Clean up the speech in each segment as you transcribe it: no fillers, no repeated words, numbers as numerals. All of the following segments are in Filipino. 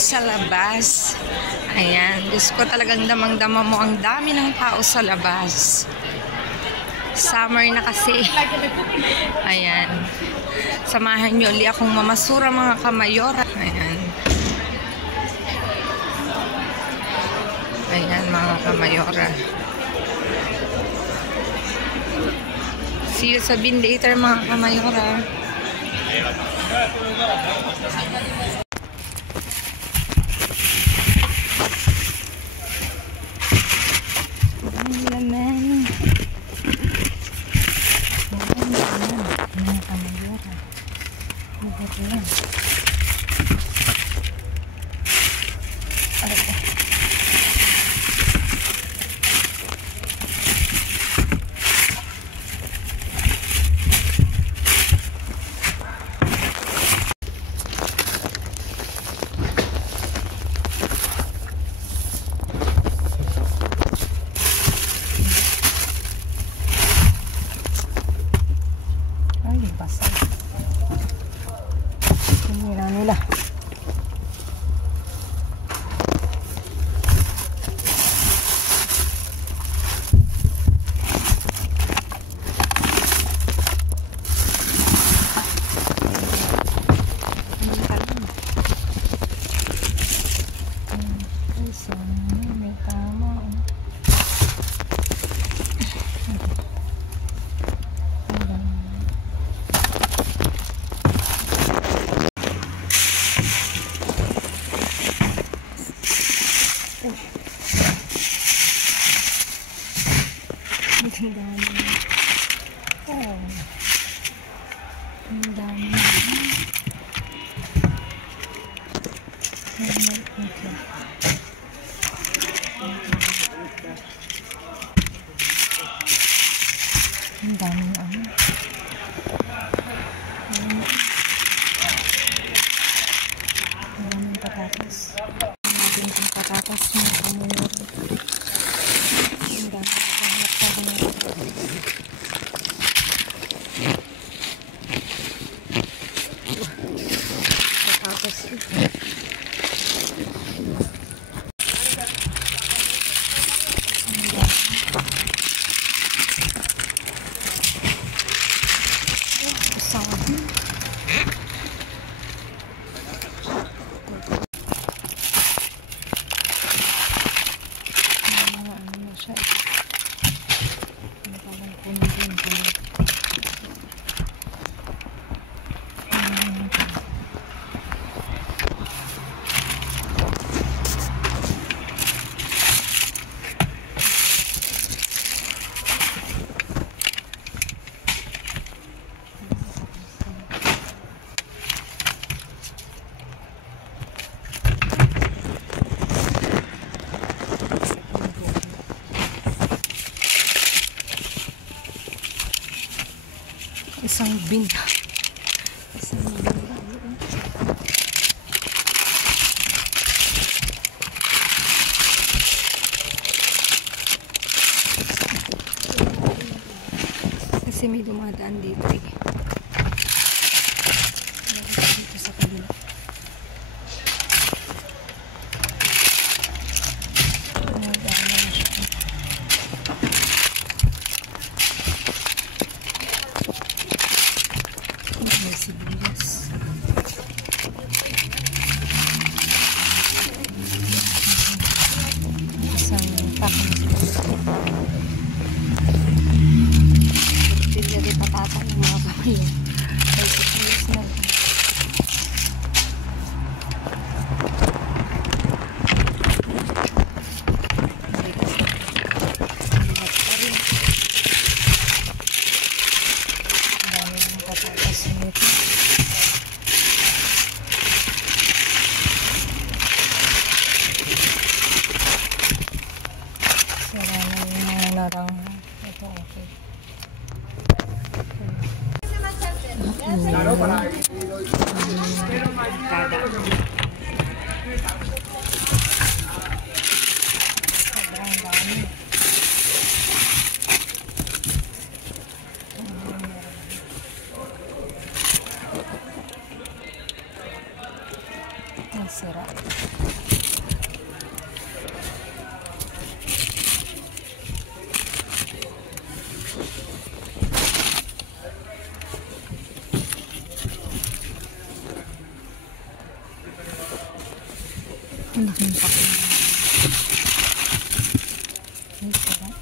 sa labas. Ayan, Diyos ko, talagang damang-dama mo ang dami ng tao sa labas. Summer na kasi. Ayan. Samahan niyo ulit akong mamasura mga kamayora. Ayan. Ayan mga kamayora. See you sa bin later mga kamayora. Ang laman. Mga kamayora. Mabuti lang. Nila. Ang dami. Oh. Ang dami. Ang dami na ano. Ang daming patatas. Ang daming patatas na kamunod. Ang dami. Isang bin. Isang bin. Kasi may dumadaan dito eh. Dito sa kanila. Sibuyas. Isang pako na sibuyas. Tortilla de patata yung mga kamayo. Ay sibuyas na. Narang ito okay. Sobrang dami. Ang sarap. Laking pako. Ay, sarap.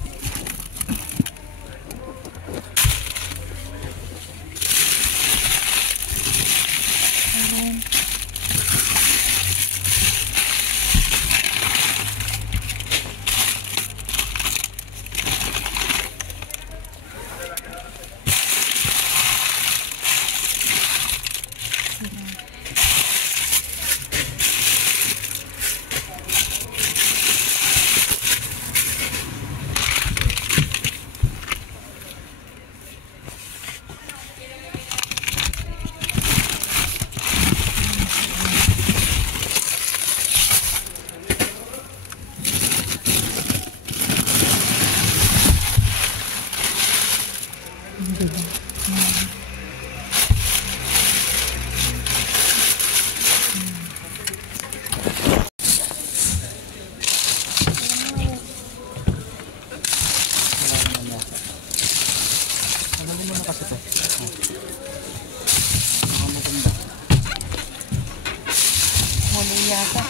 Yata.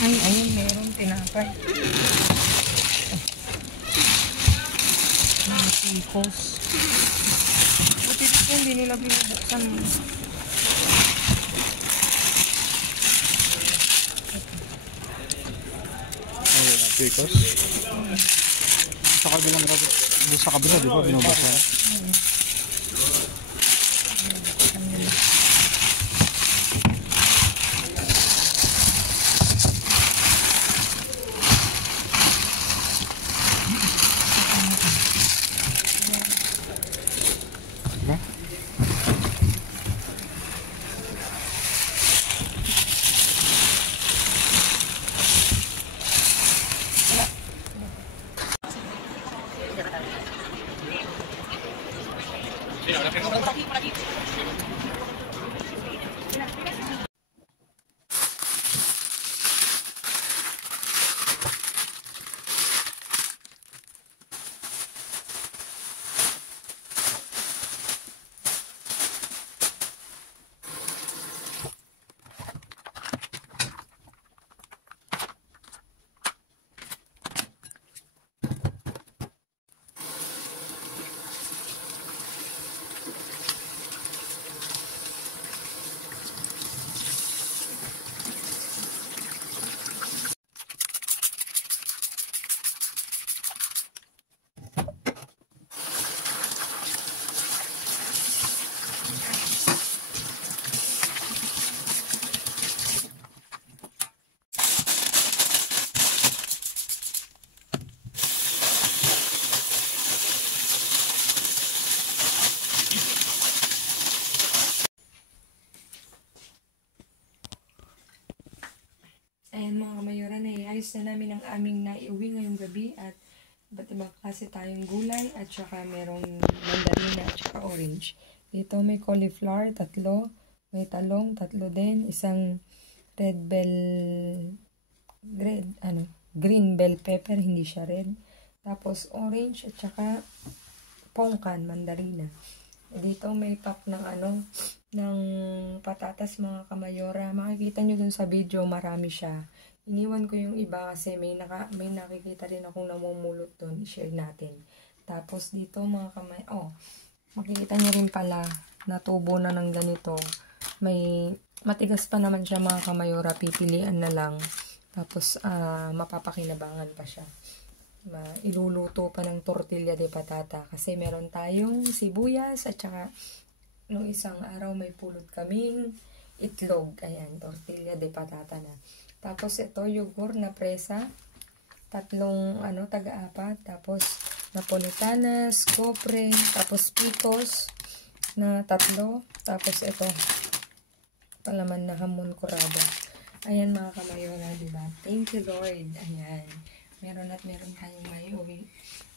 Ay, ayun, meron tinapay. Mga tikos. Buti dito hindi nila binubuksan. Ayun, tikos. Sa kabilang doon sa kabila, di ba? Binubuksan. Ayan mga kamayora, naiayos na namin ang aming naiuwi ngayong gabi at iba't ibang klase tayong gulay at saka merong mandarina at saka orange. Dito may cauliflower, 3, may talong, 3 din, isang green bell pepper, hindi siya red. Tapos orange at saka pongkan, mandarina. Dito may pack ng ng patatas mga kamayora. Makikita nyo dun sa video, marami siya. Iniwan ko yung iba kasi may nakikita rin akong namumulot dun. I-share natin. Tapos dito mga makikita nyo rin pala natubo na ng ganito. May matigas pa naman siya mga kamayora. Pipilian na lang. Tapos mapapakinabangan pa siya. Iluluto pa ng tortilla de patata. Kasi meron tayong sibuyas at saka nung isang araw may pulot kaming itlog. Ayan, tortilla de patata na. Tapos ito, yogurt na presa. 3 taga-4. Tapos napolitanas, kopre. Tapos picos na 3. Tapos ito, palaman na hamon kurado. Ayan mga kamayora, diba? Thank you Lord. Ayan. Meron tayong maiuwi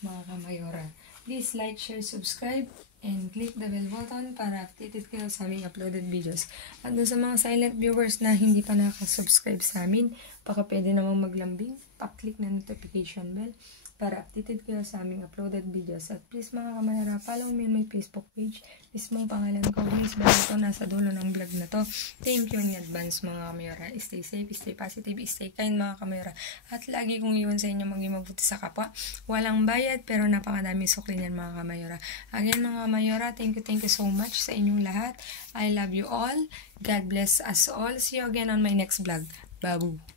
mga kamayora. Please like, share, subscribe, and click the bell button para updated kayo sa aming uploaded videos. At doon sa mga silent viewers na hindi pa nakasubscribe sa amin, baka pwede namang maglambing, pa-click na notification bell para updated kayo sa aming uploaded videos. At please mga kamayora, follow me on my Facebook page. Mismong pangalan ko, Miss Barreto, nasa dulo ng vlog na to. Thank you in advance mga kamayora. Stay safe, stay positive, stay kind mga kamayora. At lagi kong iwan sa inyo maging mabuti sa kapwa. Walang bayad pero napakadami sukli niyan mga kamayora. Again mga kamayora, thank you so much sa inyong lahat. I love you all. God bless us all. See you again on my next vlog. Babu.